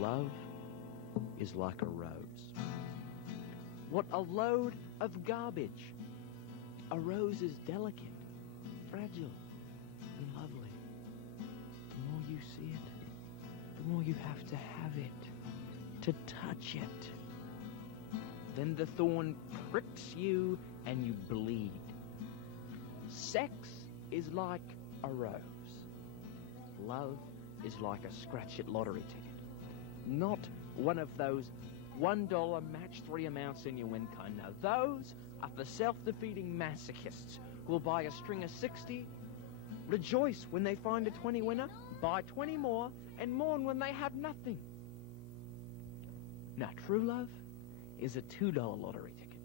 Love is like a rose. What a load of garbage. A rose is delicate, fragile, and lovely. The more you see it, the more you have to have it, to touch it. Then the thorn pricks you and you bleed. Sex is like a rose. Love is like a scratch-it lottery ticket. Not one of those $1 match 3 amounts and you win kind. No, those are for self-defeating masochists who will buy a string of 60, rejoice when they find a 20 winner, buy 20 more, and mourn when they have nothing. Now, true love is a $2 lottery ticket.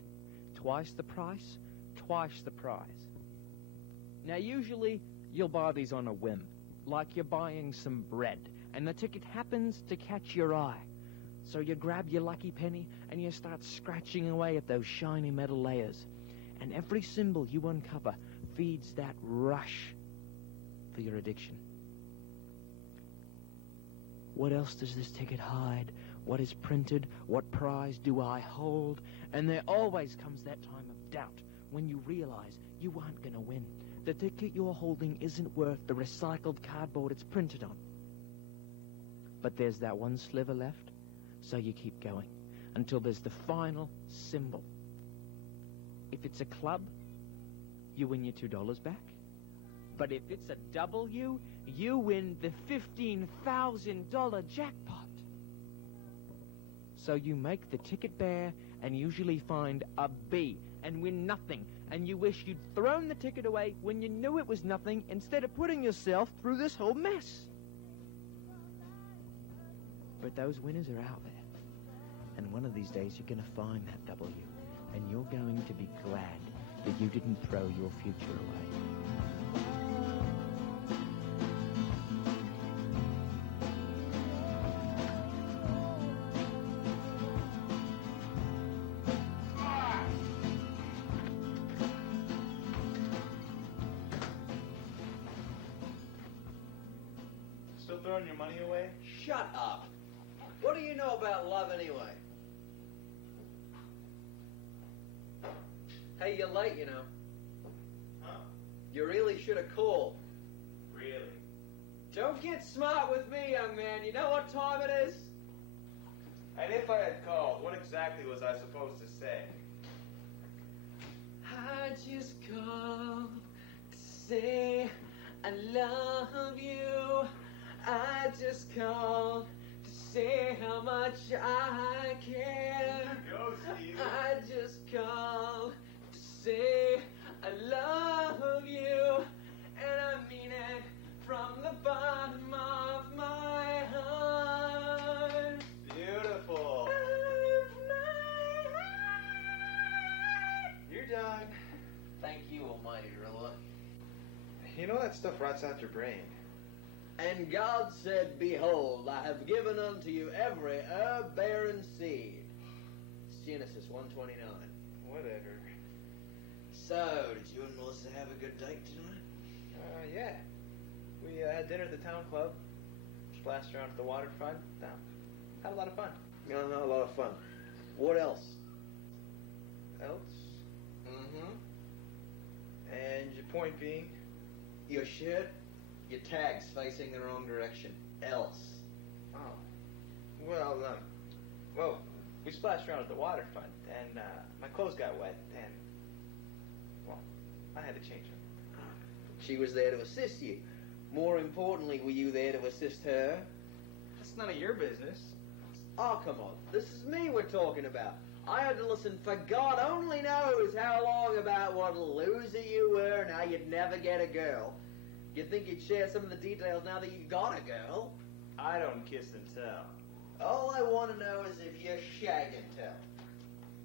Twice the price, twice the prize. Now, usually, you'll buy these on a whim, like you're buying some bread, and the ticket happens to catch your eye. So you grab your lucky penny, and you start scratching away at those shiny metal layers. And every symbol you uncover feeds that rush for your addiction. What else does this ticket hide? What is printed? What prize do I hold? And there always comes that time of doubt when you realize you aren't going to win. The ticket you're holding isn't worth the recycled cardboard it's printed on. But there's that one sliver left, so you keep going until there's the final symbol. If it's a club, you win your $2 back. But if it's a W, you win the $15,000 jackpot. So you make the ticket bare and usually find a B and win nothing. And you wish you'd thrown the ticket away when you knew it was nothing instead of putting yourself through this whole mess. But those winners are out there. And one of these days you're going to find that W. And you're going to be glad that you didn't throw your future away. Still throwing your money away? Shut up. What do you know about love anyway? Hey, you're late, you know. Huh? You really should have called. Really? Don't get smart with me, young man. You know what time it is? And if I had called, what exactly was I supposed to say? I just called to say I love you. I just called to say how much I care. Go, Steve. I just called to say I love you, and I mean it from the bottom of my heart. Beautiful. Of my heart. You're done. Thank you, almighty ruler. You know that stuff rots out your brain. And God said, behold, I have given unto you every herb bearing seed. It's Genesis 1:29. Whatever. So, did you and Melissa have a good date tonight? Yeah. We had dinner at the town club, splashed around at the waterfront. Had a lot of fun. No, a lot of fun. What else? Else? Mm-hmm. And your point being? Your shirt, your tags facing the wrong direction. Else. Oh. Well, we splashed around at the waterfront, and my clothes got wet, and, well, I had to change them. She was there to assist you. More importantly, were you there to assist her? That's none of your business. Oh, come on. This is me we're talking about. I had to listen for God only knows how long about what a loser you were and how you'd never get a girl. You'd think you'd share some of the details now that you got a girl. I don't kiss and tell. All I want to know is if you shag and tell.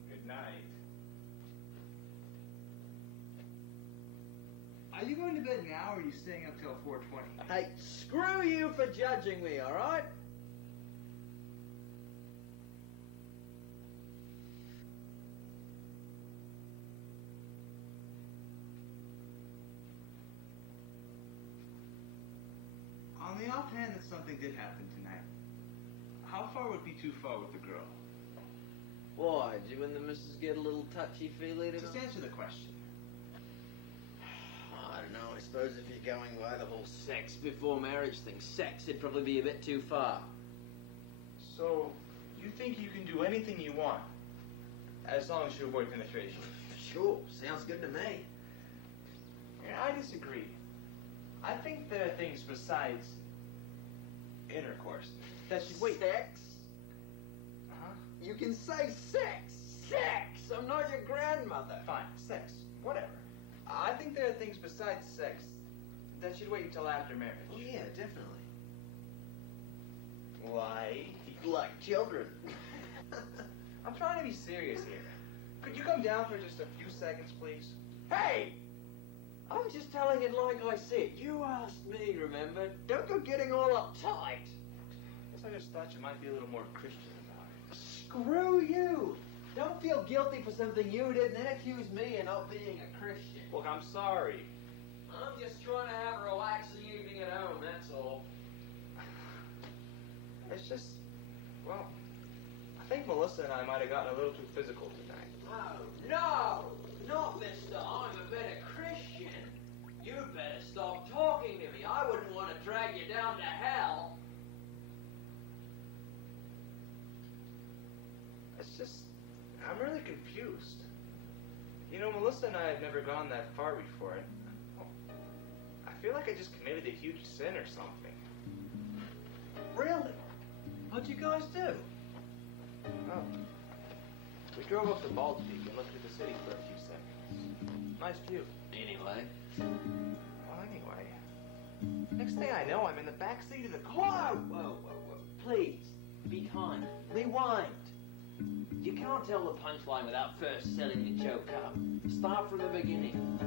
Good night. Are you going to bed now, or are you staying up till 4:20? Hey, screw you for judging me, all right? On the offhand that something did happen tonight, how How far would be too far with the girl? Why, do you and the missus get a little touchy-feely Just answer the question. I don't know, I suppose if you're going by the whole sex before marriage thing, sex would probably be a bit too far. So, you think you can do anything you want, as long as you avoid penetration? Sure, sounds good to me. Yeah, I disagree. I think there are things besides intercourse that should wait. Sex? Huh? You can say sex! Sex! I'm not your grandmother. Fine, sex, whatever. I think there are things besides sex that should wait until after marriage. Oh yeah, definitely. Why? Like children. I'm trying to be serious here. Could you come down for just a few seconds, please? Hey! I'm just telling it like I see it. You asked me, remember? Don't go getting all uptight. Guess I just thought you might be a little more Christian about it. Screw you! Don't feel guilty for something you did and then accuse me of not being a Christian. Look, I'm sorry. I'm just trying to have a relaxing evening at home, that's all. It's just, well, I think Melissa and I might have gotten a little too physical tonight. No, not Mr. I'm a better Christian. You'd better stop talking to me. I wouldn't want to drag you down to hell. It's just, I'm really confused. You know, Melissa and I have never gone that far before. I feel like I just committed a huge sin or something. Really? What'd you guys do? Oh. We drove up to Bald Peak and looked at the city for a few seconds. Nice view. Anyway. Well, anyway. Next thing I know, I'm in the back seat of the car. Whoa. Please, be kind. Rewind. You can't tell the punchline without first setting the joke up. Start from the beginning.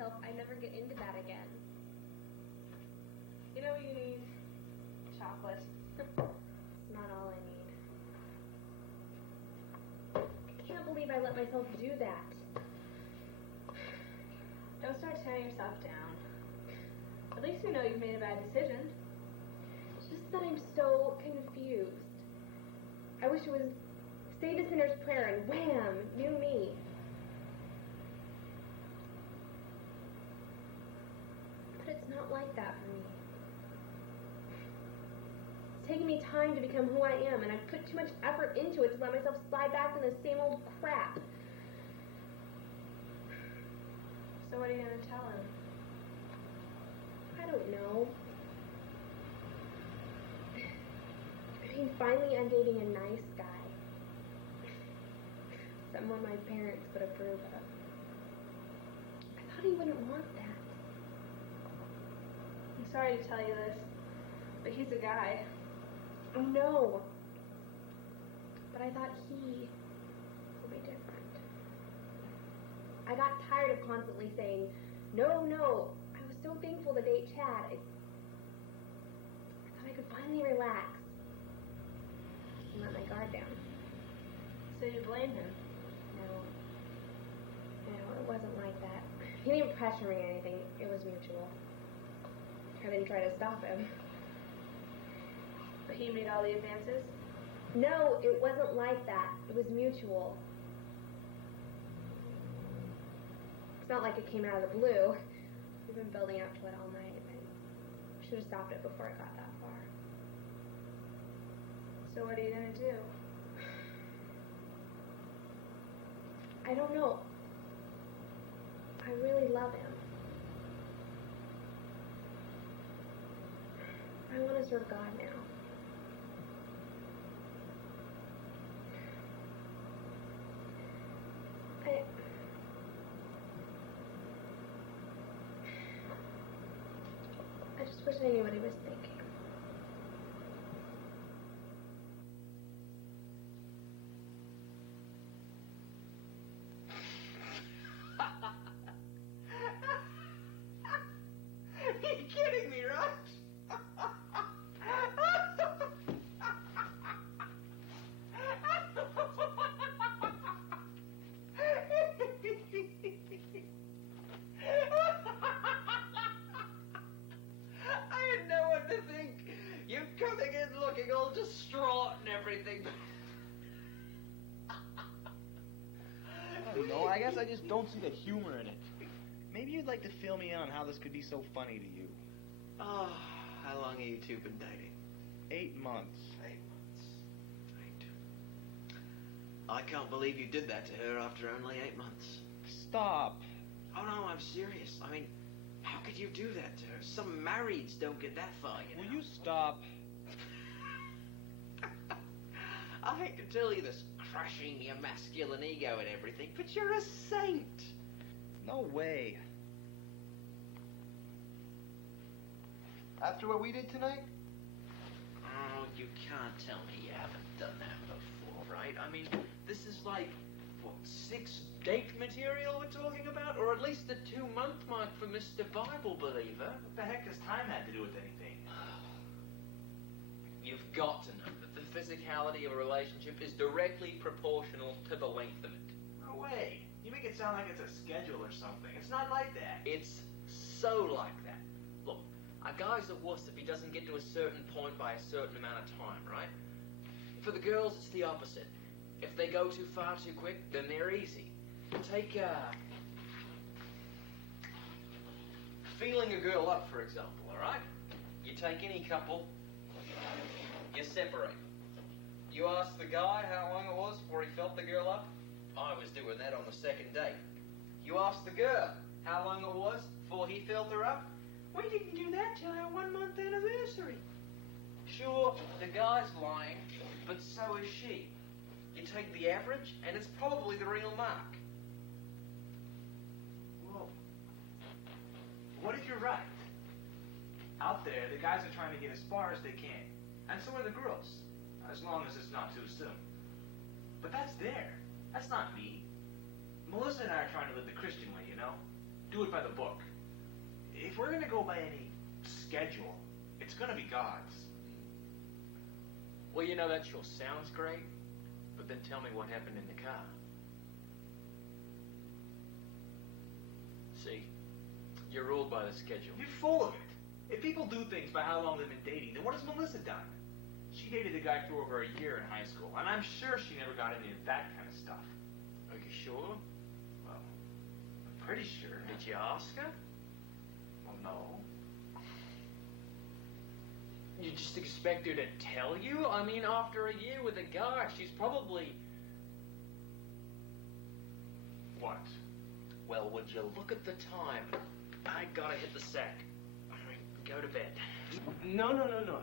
myself I'd never get into that again. You know what you need? Chocolate. Not all I need. I can't believe I let myself do that. Don't start tearing yourself down. At least you know you've made a bad decision. It's just that I'm so confused. I wish it was say the sinner's prayer and wham, new me. But it's not like that for me. It's taken me time to become who I am, and I've put too much effort into it to let myself slide back in the same old crap. So what are you going to tell him? I don't know. I mean, finally I'm dating a nice guy. Someone my parents would approve of. I thought he wouldn't want that. I'm sorry to tell you this, but he's a guy. Oh, no. But I thought he would be different. I got tired of constantly saying, no, no. I was so thankful to date Chad. I thought I could finally relax and let my guard down. So you blame him? No, it wasn't like that. He didn't pressure me or anything. It was mutual. I didn't try to stop him. But he made all the advances? No, it wasn't like that. It was mutual. It's not like it came out of the blue. We've been building up to it all night. I should have stopped it before it got that far. So what are you going to do? I don't know. I really love him. I want to serve God now. I just wish I knew what he was thinking. You're kidding me, right? I didn't know what to think. You coming in looking all distraught and everything. I don't know. I guess I just don't see the humor in it. Maybe you'd like to fill me in on how this could be so funny to you. Oh, how long have you two been dating? 8 months. 8 months. I can't believe you did that to her after only 8 months. Stop. Oh no, I'm serious. I mean, how could you do that to her? Some marrieds don't get that far, you know. Will you stop? I hate to tell you this, crushing your masculine ego and everything, but you're a saint. No way. After what we did tonight? Oh, you can't tell me you haven't done that before, right? I mean, this is like, what, 6 date material we're talking about? Or at least the 2-month mark for Mr. Bible Believer. What the heck does time have to do with anything? You've got to know that the physicality of a relationship is directly proportional to the length of it. No way. You make it sound like it's a schedule or something. It's not like that. It's so like that. Look, a guy's a wuss if he doesn't get to a certain point by a certain amount of time, right? For the girls, it's the opposite. If they go too far too quick, then they're easy. Take, feeling a girl up, for example, alright? You take any couple, you separate. You ask the guy how long it was before he felt the girl up? I was doing that on the 2nd date. You ask the girl how long it was before he felt her up? We didn't do that till our 1-month anniversary. Sure, the guy's lying, but so is she. You take the average, and it's probably the real mark. Well, what if you're right? Out there, the guys are trying to get as far as they can. And so are the girls. As long as it's not too soon. But that's there. That's not me. Melissa and I are trying to live the Christian way, you know? do it by the book. If we're gonna go by any schedule, it's gonna be God's. Well, you know, that sure sounds great, but then tell me what happened in the car. See, you're ruled by the schedule. You're full of it. If people do things by how long they've been dating, then what has Melissa done? She dated a guy for over a year in high school, and I'm sure she never got into that kind of stuff. Are you sure? Well, I'm pretty sure. Did you ask her? Well, no. You just expect her to tell you? I mean, after a year with a guy, she's probably... What? Well, would you look at the time? I gotta hit the sack. All right, go to bed. No.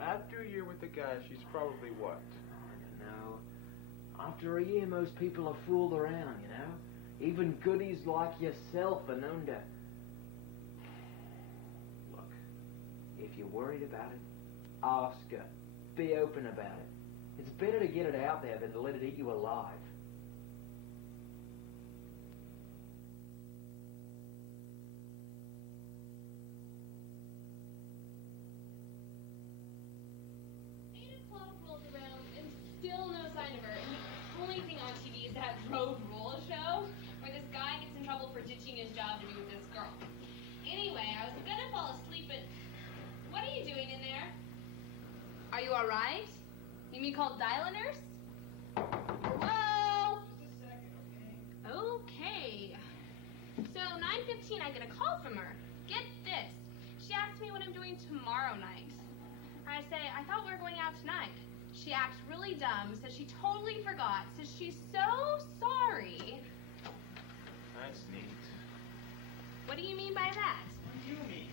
After a year with the guy, she's probably what? I don't know. After a year, most people are fooled around, you know? Even goodies like yourself are known to... Look, if you're worried about it, ask her. Be open about it. It's better to get it out there than to let it eat you alive. Rolls around and still no sign of her. And the only thing on TV is that road roller show where this guy gets in trouble for ditching his job to be with this girl. Anyway, I was gonna fall asleep, but what are you doing in there? Are you all right? Need me to call dial a nurse? Hello? Just a second, okay? Okay. So 9:15, I get a call from her. Get this. She asked me what I'm doing tomorrow night. I say, I thought we were going out tonight. She acts really dumb, says she totally forgot, says she's so sorry. That's neat. What do you mean by that? What do you mean?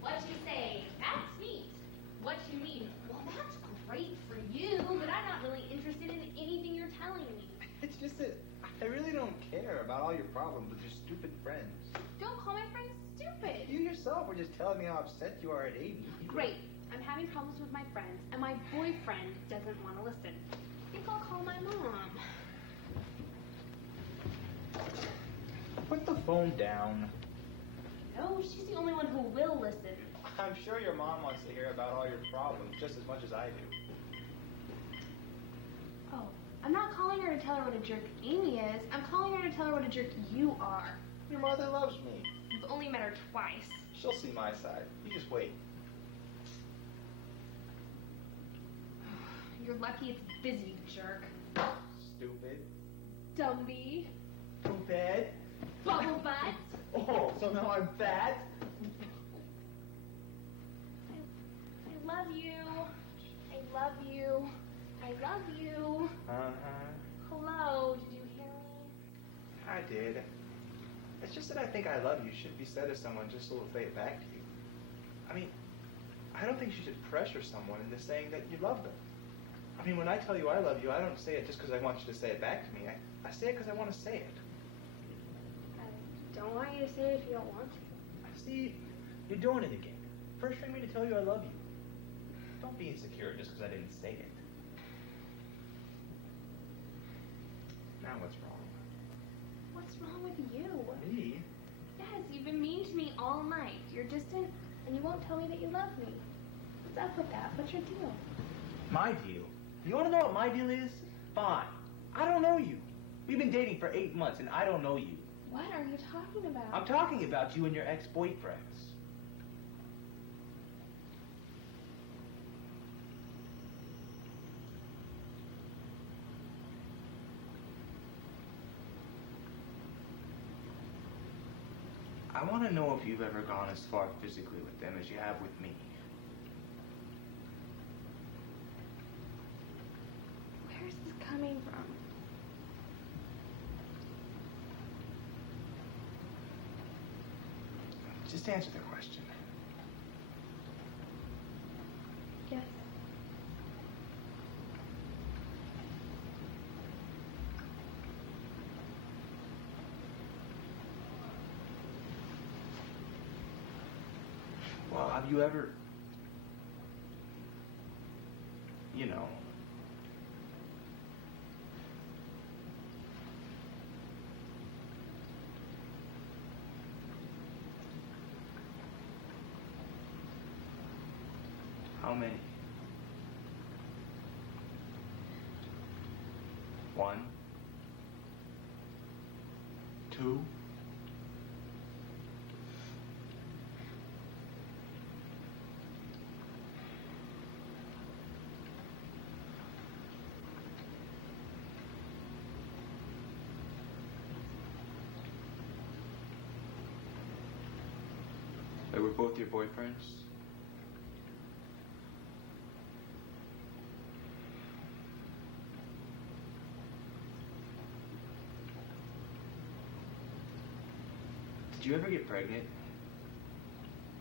What you say? That's neat. What you mean? Well, that's great for you, but I'm not really interested in anything you're telling me. It's just that I really don't care about all your problems with your stupid friends. Don't call my friends stupid. You yourself were just telling me how upset you are at Amy. Great. I'm having problems with my friends, and my boyfriend doesn't want to listen. I think I'll call my mom. Put the phone down. No, she's the only one who will listen. I'm sure your mom wants to hear about all your problems just as much as I do. Oh, I'm not calling her to tell her what a jerk Amy is. I'm calling her to tell her what a jerk you are. Your mother loves me. You've only met her twice. She'll see my side. You just wait. You're lucky it's busy, jerk. Stupid. Dumby. Stupid. Bubble butt. Oh, so now I'm fat? I love you. I love you. I love you. Uh-huh. Hello, did you hear me? I did. It's just that I think I love you should be said to someone just so they'll say it back to you. I mean, I don't think you should pressure someone into saying that you love them. I mean, when I tell you I love you, I don't say it just because I want you to say it back to me. I say it because I want to say it. I don't want you to say it if you don't want to. See, you're doing it again. Pressuring me to tell you I love you. Don't be insecure just because I didn't say it. Now what's wrong? What's wrong with you? Me? Yes, you've been mean to me all night. You're distant, and you won't tell me that you love me. What's up with that? What's your deal? My deal? You want to know what my deal is? Fine. I don't know you. We've been dating for 8 months, and I don't know you. What are you talking about? I'm talking about you and your ex-boyfriends. I want to know if you've ever gone as far physically with them as you have with me. Where's this coming from? Just answer the question. Yes. Well, have you ever... You know... How many? 1, 2. They were both your boyfriends? Did you ever get pregnant?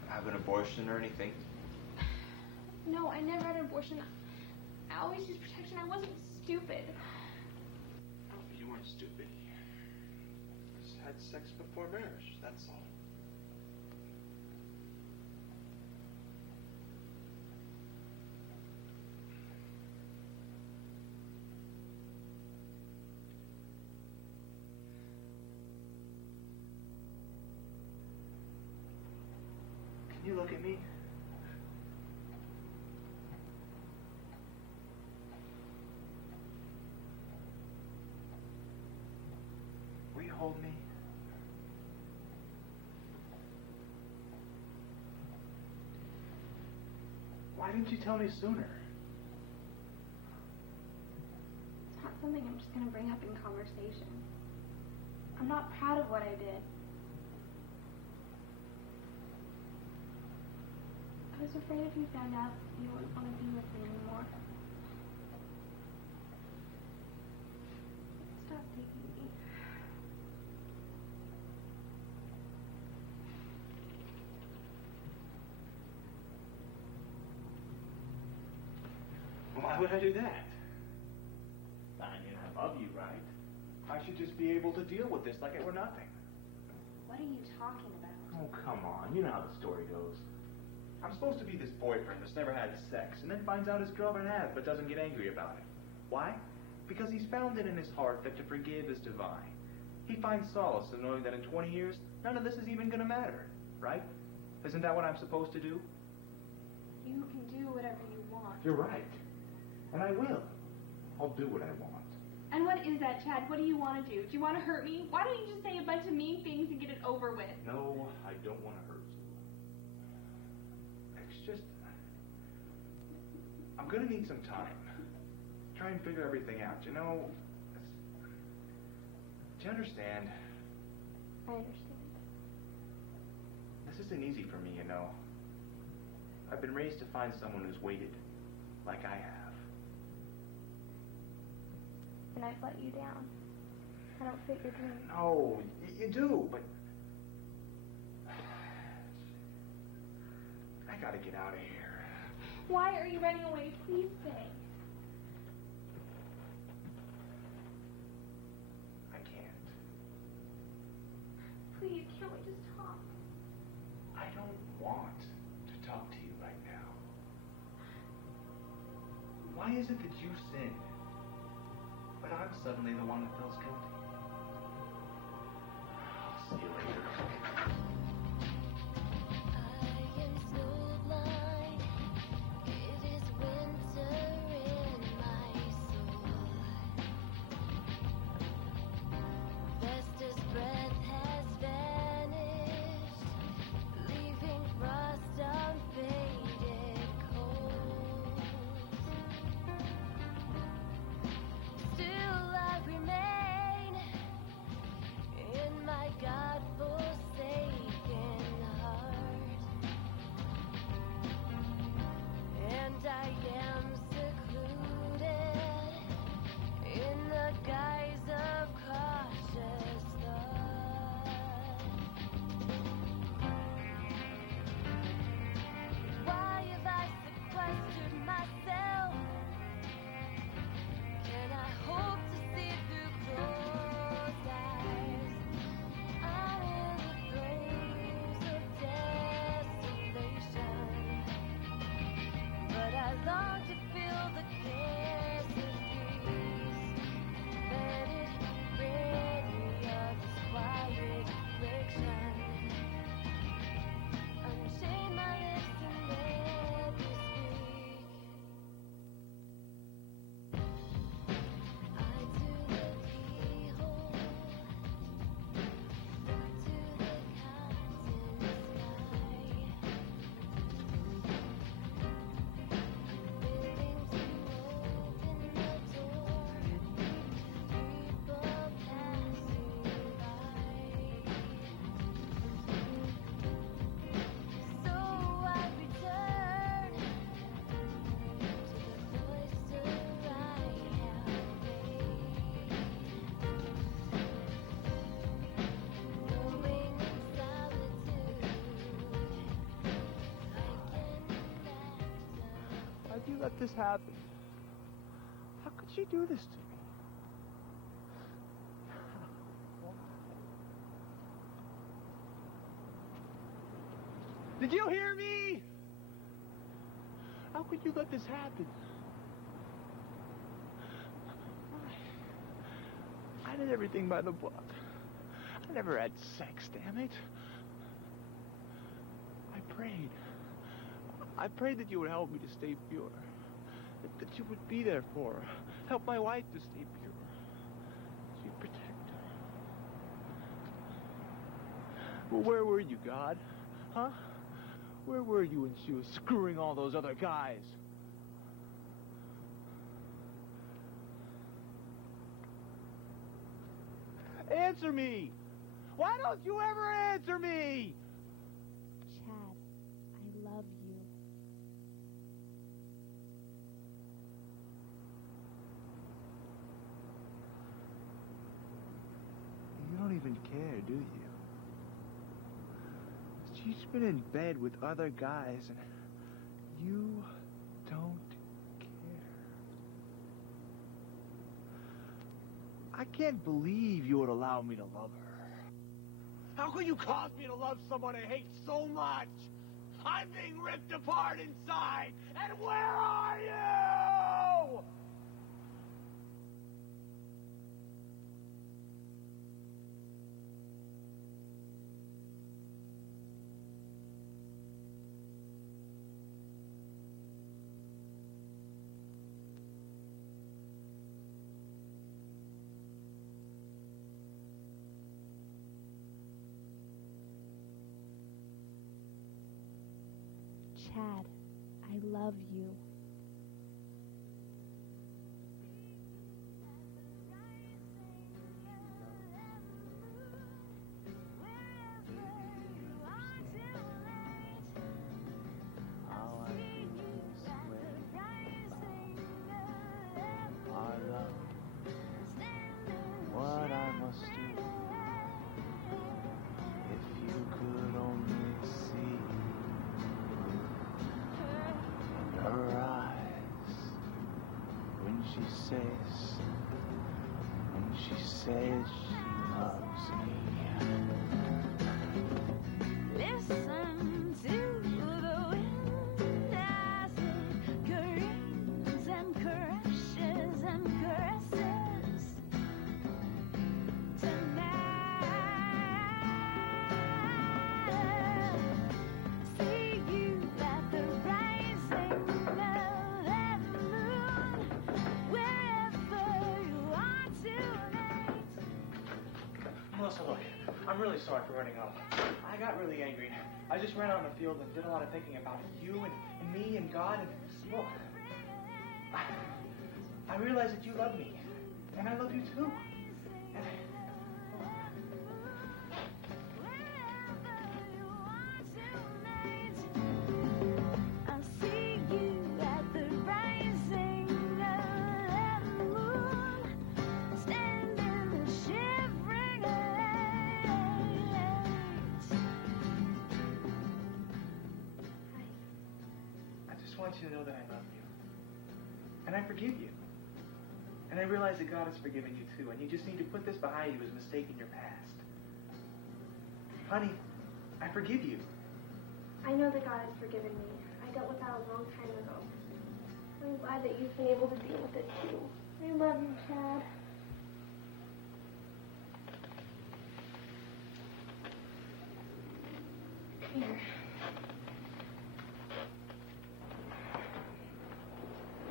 Have an abortion or anything? No, I never had an abortion. I always used protection. I wasn't stupid. Oh, you weren't stupid. You just had sex before marriage, that's all. Can you look at me? Will you hold me? Why didn't you tell me sooner? It's not something I'm just gonna bring up in conversation. I'm not proud of what I did. I was afraid if you found out, you wouldn't want to be with me anymore. Stop taking me. Why would I do that? I mean, I love you, right? I should just be able to deal with this like it were nothing. What are you talking about? Oh, come on. You know how the story goes. I'm supposed to be this boyfriend that's never had sex and then finds out his girlfriend has but doesn't get angry about it. Why? Because he's found it in his heart that to forgive is divine. He finds solace in knowing that in 20 years, none of this is even going to matter, right? Isn't that what I'm supposed to do? You can do whatever you want. You're right. And I will. I'll do what I want. And what is that, Chad? What do you want to do? Do you want to hurt me? Why don't you just say a bunch of mean things and get it over with? No, I don't want to hurt you. It's just... I'm going to need some time. Try and figure everything out, you know? Do you understand? I understand. This isn't easy for me, you know. I've been raised to find someone who's waited, like I have. And I've let you down. I don't fit your dream. No, you do, but... I gotta get out of here. Why are you running away? Please stay. I can't. Please, can't we just talk? I don't want to talk to you right now. Why is it that you sinned, but I'm suddenly the one that feels guilty? I'll see you later. I am so blind. It is winter in my soul. Vestas' breath has vanished, leaving frost on faded coals. Still I remain in my God-forsaken let this happen? How could she do this to me? Did you hear me? How could you let this happen? I did everything by the book. I never had sex, damn it. I prayed. I prayed that you would help me to stay pure. That you would be there for her. Help my wife to stay pure. That you'd protect her. Well, where were you, God? Huh? Where were you when she was screwing all those other guys? Answer me! Why don't you ever answer me? Chad, I love you. You don't even care, do you? She's been in bed with other guys, and you don't care. I can't believe you would allow me to love her. How could you cause me to love someone I hate so much? I'm being ripped apart inside, and where are you? Chad, I love you. What I must do, if you could only see in her eyes when she says she loves me. Listen to the wind as it careens and crashes and caresses tonight. See you at the rising of that moon, wherever you are tonight. Melissa, look, I'm really sorry for running off. I got really angry. I just ran out in the field and did a lot of thinking about you and me and God, and well, I realized that you love me, and I love you too. And I'll see you at the rising of that moon, stand in the shivering light. I just want you to know that I love you, and I forgive you. And I realize that God has forgiven you too, and you just need to put this behind you as a mistake in your past. Honey, I forgive you. I know that God has forgiven me. I dealt with that a long time ago. I'm glad that you've been able to deal with it too. I love you, Chad. Here.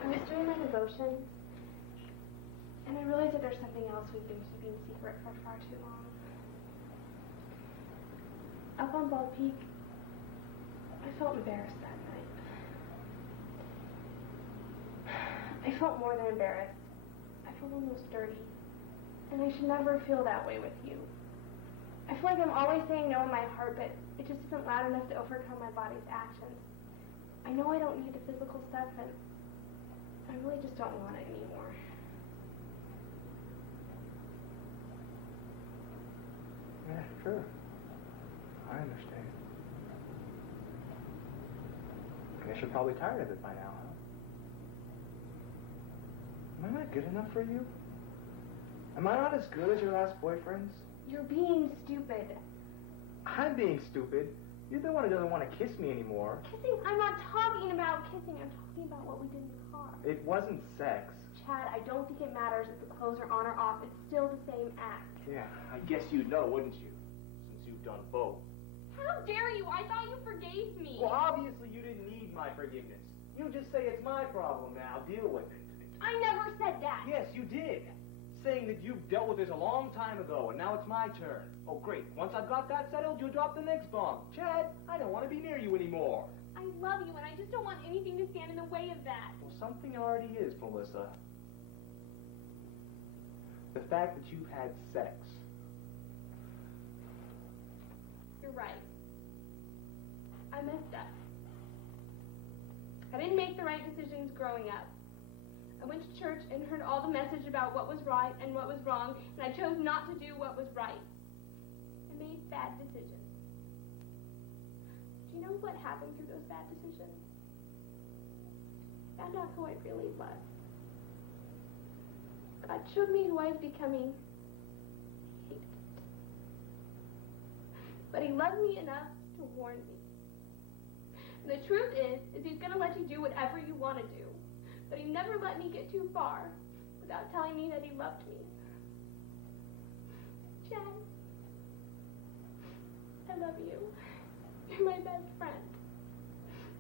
I was doing my devotions, and I realized that there's something else we've been keeping secret for far too long. Up on Bald Peak, I felt embarrassed that night. I felt more than embarrassed. I felt almost dirty. And I should never feel that way with you. I feel like I'm always saying no in my heart, but it just isn't loud enough to overcome my body's actions. I know I don't need the physical stuff, and I really just don't want it anymore. Yeah, sure. I understand. I guess you're probably tired of it by now, huh? I not good enough for you? Am I not as good as your last boyfriends? You're being stupid. I'm being stupid. You're the one who doesn't want to kiss me anymore. Kissing? I'm not talking about kissing. I'm talking about what we did in the car. It wasn't sex. Chad, I don't think it matters if the clothes are on or off. It's still the same act. Yeah, I guess you'd know, wouldn't you? Since you've done both. How dare you? I thought you forgave me. Well, obviously you didn't need my forgiveness. You just say it's my problem now. Deal with it. I never said that. Yes, you did. Saying that you've dealt with this a long time ago, and now it's my turn. Oh, great. Once I've got that settled, you'll drop the next bomb. Chad, I don't want to be near you anymore. I love you, and I just don't want anything to stand in the way of that. Well, something already is, Melissa. The fact that you've had sex. You're right. I messed up. I didn't make the right decisions growing up. I went to church and heard all the message about what was right and what was wrong, and I chose not to do what was right. I made bad decisions. Do you know what happened through those bad decisions? I found out who I really was. God showed me who I was becoming. I hated it. But he loved me enough to warn me. And the truth is he's going to let you do whatever you want to do. But he never let me get too far without telling me that he loved me. Chad, I love you. You're my best friend.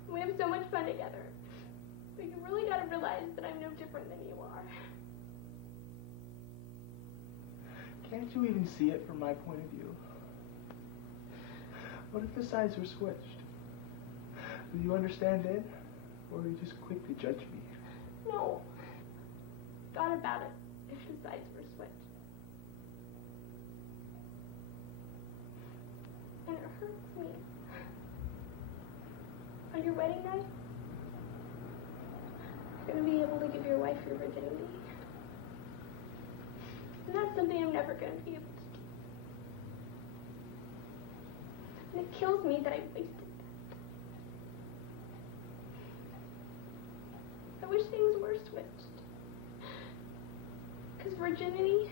We have so much fun together. But you really got to realize that I'm no different than you are. Can't you even see it from my point of view? What if the sides were switched? Will you understand then? Or will you just quickly judge me? No. Thought about it if the sides were switched. And it hurts me. On your wedding night, you're going to be able to give your wife your virginity. And that's something I'm never going to be able to do. And it kills me that I wasted that. I wish things were switched. Because virginity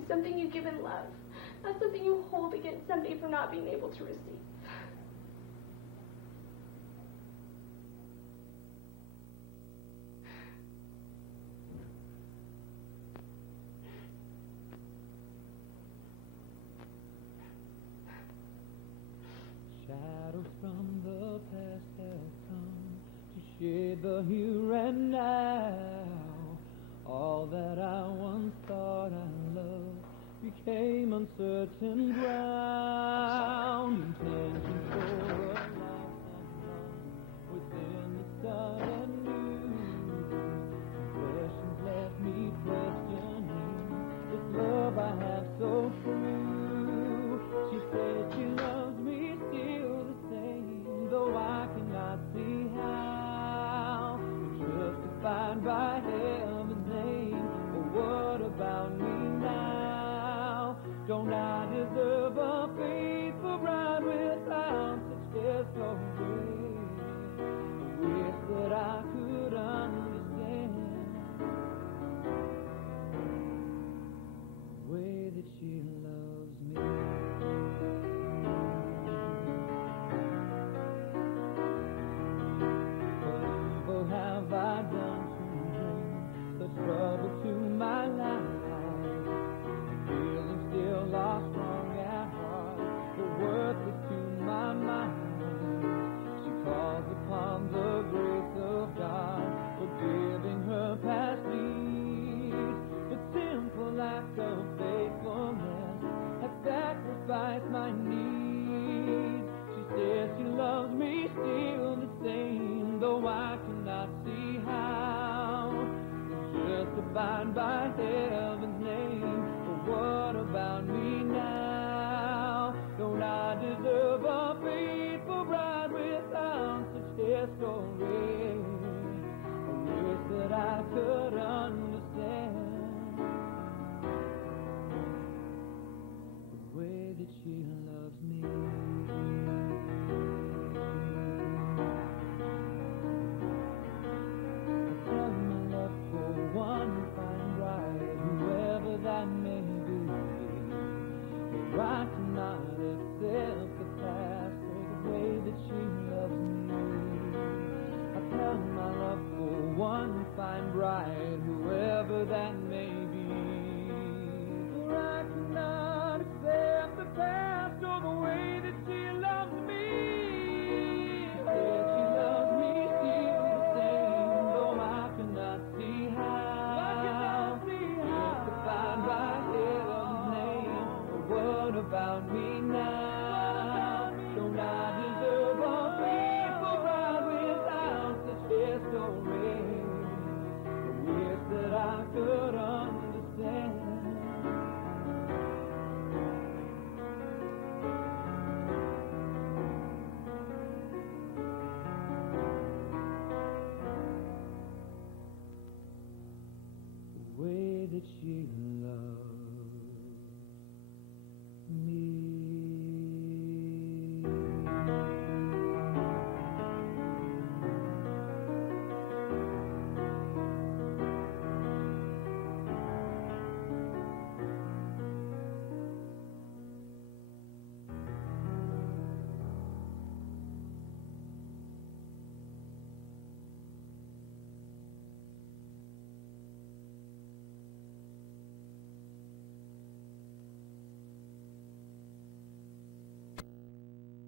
is something you give in love, not something you hold against somebody for not being able to receive. Shadows from the past have come to shade the here and now. All that I once thought I loved became uncertain ground. Intention for a life unknown within the sudden news. Impressions left me questioning this love I have so true. She said she loves me still the same, though I cannot see how. Justified by heaven's name, but what about me now? Don't I deserve a faithful bride without such desperate grace? I wish that I could understand the way that she loves me. What evil have I done to bring such trouble to my life? Feeling still lost, strong at heart, but worthless to my mind. She calls upon the grace of God, forgiving her past deeds. But simple act of faithfulness For I cannot accept the past or the way that she loves me. I held my love for one fine bride, whoever that may be. For I cannot accept the past or the way that she loves me. Yet she loves me still the same, though I cannot see how. Justified by heaven's name. But what about me now?